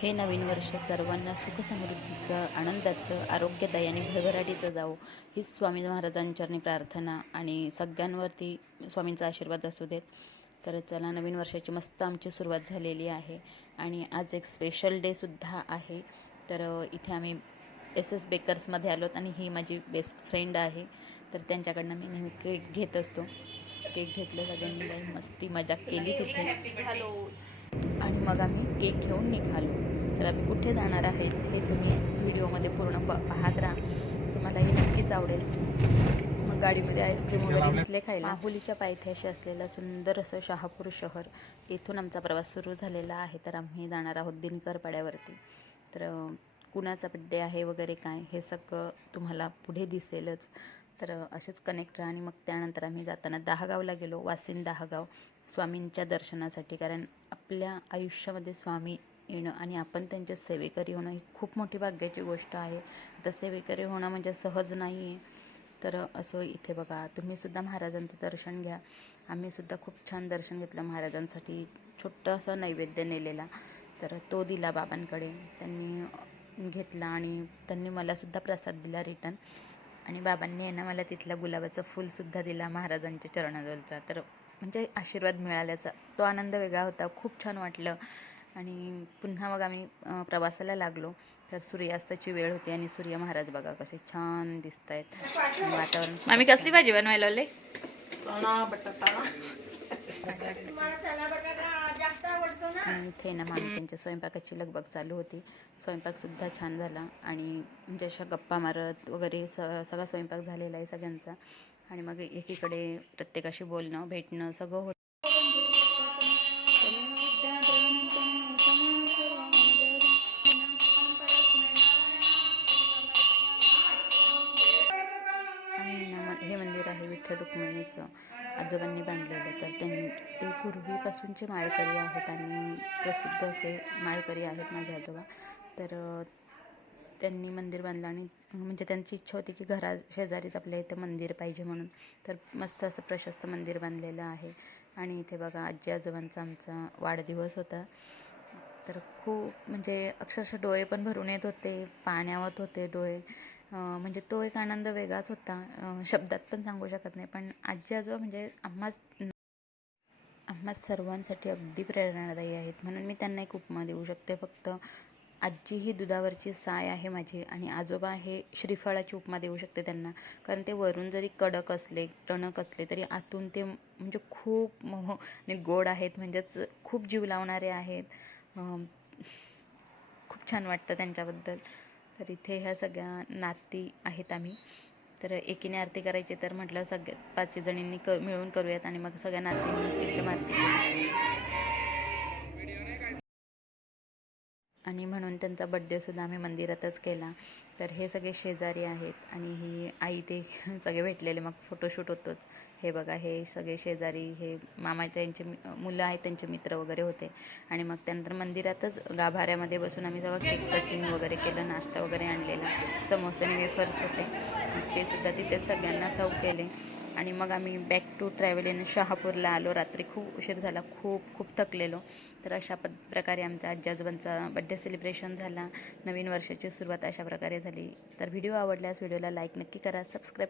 हे नवीन वर्ष सर्वांना सुखसमृद्धीचं आनंदाचं आरोग्यदायी आणि भरभराटीचं जावो हीच स्वामी महाराजांचरणी प्रार्थना आणि सगळ्यांवरती स्वामींचा आशीर्वाद असू देत. तर चला नवीन वर्षाची मस्त आमची सुरुवात झालेली आहे आणि आज एक स्पेशल डेसुद्धा आहे. तर इथे आम्ही एस एस बेकर्समध्ये आलोत आणि ही माझी बेस्ट फ्रेंड आहे. तर त्यांच्याकडनं मी नेहमी केक घेत असतो. केक घेतलं सगळ्यांनी काही मस्ती मजाक केली तिथे. आणि मग आम्ही केक घेऊन निघालो. तर आम्ही कुठे जाणार आहेत हे तुम्ही व्हिडिओमध्ये पूर्ण प पाहत राहा. तुम्हालाही नक्कीच आवडेल. मग गाडीमध्ये आईस्क्रीम वगैरे घेतले खायला. माहुलीच्या पायथ्याशी असलेलं सुंदर असं शहापूर शहर येथून आमचा प्रवास सुरू झालेला आहे. तर आम्ही जाणार आहोत दिनकर पाड्यावरती तर कुणाचा बड्डे आहे वगैरे काय हे सगळं तुम्हाला पुढे दिसेलच. तर असेच कनेक्ट राहा आणि मग त्यानंतर आम्ही जाताना दहागावला गेलो वासिन दहागाव. स्वामींच्या दर्शनासाठी कारण आपल्या आयुष्यामध्ये स्वामी येणं आणि आपण त्यांचे सेवेकरी होणं ही खूप मोठी भाग्याची गोष्ट आहे. तर सेवेकरी होणं म्हणजे सहज नाही आहे तर असो इथे बघा तुम्हीसुद्धा महाराजांचं दर्शन घ्या. आम्हीसुद्धा खूप छान दर्शन घेतलं महाराजांसाठी छोटंसं नैवेद्य नेलेला. तर तो दिला बाबांकडे. त्यांनी घेतला आणि त्यांनी मलासुद्धा प्रसाद दिला रिटर्न आणि बाबांनी आहे ना मला तिथल्या गुलाबाचं फूलसुद्धा दिला महाराजांच्या चरणाजवळचा. तर म्हणजे आशीर्वाद मिळाल्याचा. तो आनंद वेगळा होता. खूप छान वाटलं. आणि पुन्हा मग आम्ही प्रवासाला लागलो. तर सूर्यास्ताची वेळ होती आणि सूर्य महाराज बघा कसे छान दिसत आहेत वातावरण आम्ही कसली भाजी बनवायला लावले? आणि इथे ना मामी त्यांच्या स्वयंपाकाची लगबग चालू होती. स्वयंपाकसुद्धा छान झाला आणि म्हणजे अशा गप्पा मारत वगैरे स सगळा स्वयंपाक झालेला आहे सगळ्यांचा. आणि मग एकीकडे प्रत्येकाशी बोलणं भेटणं सगळं होतं. विठ्ठल रुक्मिणीचं आजोबांनी बांधलेलं. तर त्यां ते पूर्वीपासूनचे माळकरी आहेत आणि प्रसिद्ध असे माळकरी आहेत माझे आजोबा. तर त्यांनी मंदिर बांधलं आणि म्हणजे त्यांची इच्छा होती की घरा शेजारीच आपल्या इथं मंदिर पाहिजे म्हणून. तर मस्त असं प्रशस्त मंदिर बांधलेलं आहे. आणि इथे बघा आजी आजोबांचा आमचा वाढदिवस होता. तर खूप म्हणजे अक्षरशः डोळे पण भरून येत होते पाण्यावत होते डोळे. म्हणजे तो एक आनंद वेगळाच होता. शब्दात पण सांगू शकत नाही पण आजी आजोबा म्हणजे आम्हाच आम्हा सर्वांसाठी अगदी प्रेरणादायी आहेत. म्हणून मी त्यांना एक उपमा देऊ शकते. फक्त आजी ही दुधावरची साय आहे माझी आणि आजोबा हे श्रीफळाची उपमा देऊ शकते त्यांना. कारण ते वरून जरी कडक असले टणक असले तरी आतून ते म्हणजे खूप मोह आणि गोड आहेत. म्हणजेच खूप जीव लावणारे आहेत. खूप छान वाटतं त्यांच्याबद्दल. तर इथे ह्या सगळ्या नाती आहेत आम्ही. तर एकीने आरती करायची तर म्हटलं सगळ्या पाचशे जणींनी क मिळून करूयात आणि मग सगळ्या नातींनी एकदम आरती आणि म्हणून त्यांचा बड्डेसुद्धा आम्ही मंदिरातच केला. तर हे सगळे शेजारी आहेत आणि ही आई ते सगळे भेटलेले. मग फोटोशूट होतोच. हे बघा हे सगळे शेजारी हे मामा त्यांचे मुलं आहेत त्यांचे मित्र वगैरे होते. आणि मग त्यानंतर मंदिरातच गाभाऱ्यामध्ये बसून आम्ही सगळं केक कटिंग वगैरे केलं नाश्ता वगैरे आणलेला. समोसे आणि वेफर्स होते. ते सुद्धा तिथेच सगळ्यांना सव केले. आणि मग आम्ही बॅक टू ट्रॅव्हल इन शहापूरला आलो. रात्री खूप उशीर झाला खूप खूप थकलेलो. तर अशा पद प्रकारे आमच्या आजी आजोबांचा बड्डे सेलिब्रेशन झाला. नवीन वर्षाची सुरुवात अशा प्रकारे झाली. तर व्हिडिओ आवडल्यास व्हिडिओला लाईक नक्की करा सबस्क्राईब